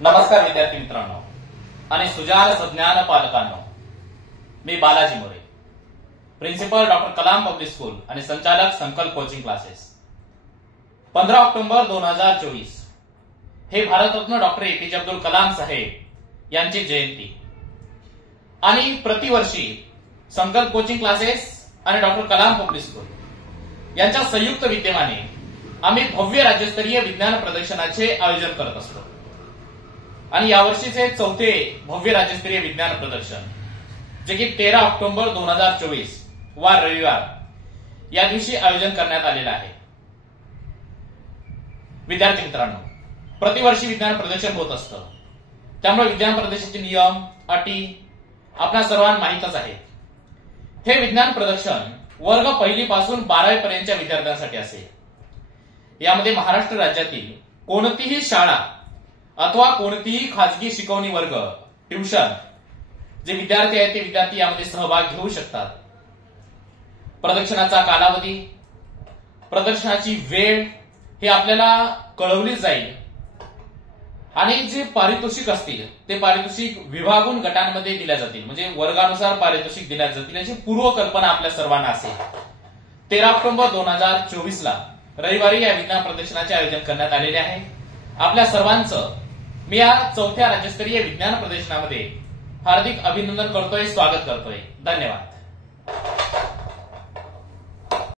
नमस्कार विद्यार्थी मित्रांनो आणि सुजाण सज्ञान पालकांनो, मी Balaji More, principal doctor Kalam public school आणि संचालक संकल्प कोचिंग क्लासेस। 15 ऑक्टोबर 2024 हे भारतरत्न डॉक्टर एपीजे अब्दुल कलाम साहेब यांची जयंती आणि प्रतिवर्षी संकल्प कोचिंग क्लासेस आणि डॉक्टर कलाम पब्लिक स्कूल यांच्या संयुक्त विद्यमाने आम्ही भव्य राज्यस्तरीय विज्ञान प्रदर्शनाचे आयोजन करत असतो आणि यावर्षीचे चौथे भव्य राज्यस्तरीय विज्ञान प्रदर्शन जे की 13 ऑक्टोबर 2024 वार रविवार या दिवशी आयोजन करण्यात आलेलं आहे। विद्यार्थी मित्रांनो, प्रतिवर्षी विज्ञान प्रदर्शन होत असतं, त्यामुळे विज्ञान प्रदर्शनाचे नियम अटी आपल्या सर्वांना माहीतच आहेत। हे विज्ञान प्रदर्शन वर्ग पहिली पासून 12वी पर्यंतच्या विद्यार्थ्यांसाठी असेल। यामध्ये महाराष्ट्र राज्यातील कोणतीही शाळा अथवा कोणतीही खाजगी शिकवणी वर्ग, ट्युशन जे विद्यार्थी आहेत ते विद्यार्थी यामध्ये सहभाग घेऊ शकतात। प्रदर्शनाचा कालावधी, प्रदर्शनाची वेळ हे आपल्याला कळवली जाईल आणि जे पारितोषिक असतील ते पारितोषिक विभागून गटांमध्ये दिल्या जातील, म्हणजे वर्गानुसार पारितोषिक दिल्या जातील याची पूर्वकल्पना आपल्या सर्वांना असेल। 13 ऑक्टोबर 2024 ला रविवारी या विज्ञान प्रदर्शनाचे आयोजन करण्यात आलेले आहे। आपल्या सर्वांचं मी या चौथ्या राज्यस्तरीय विज्ञान प्रदर्शनामध्ये हार्दिक अभिनंदन करतोय, स्वागत करतोय। धन्यवाद।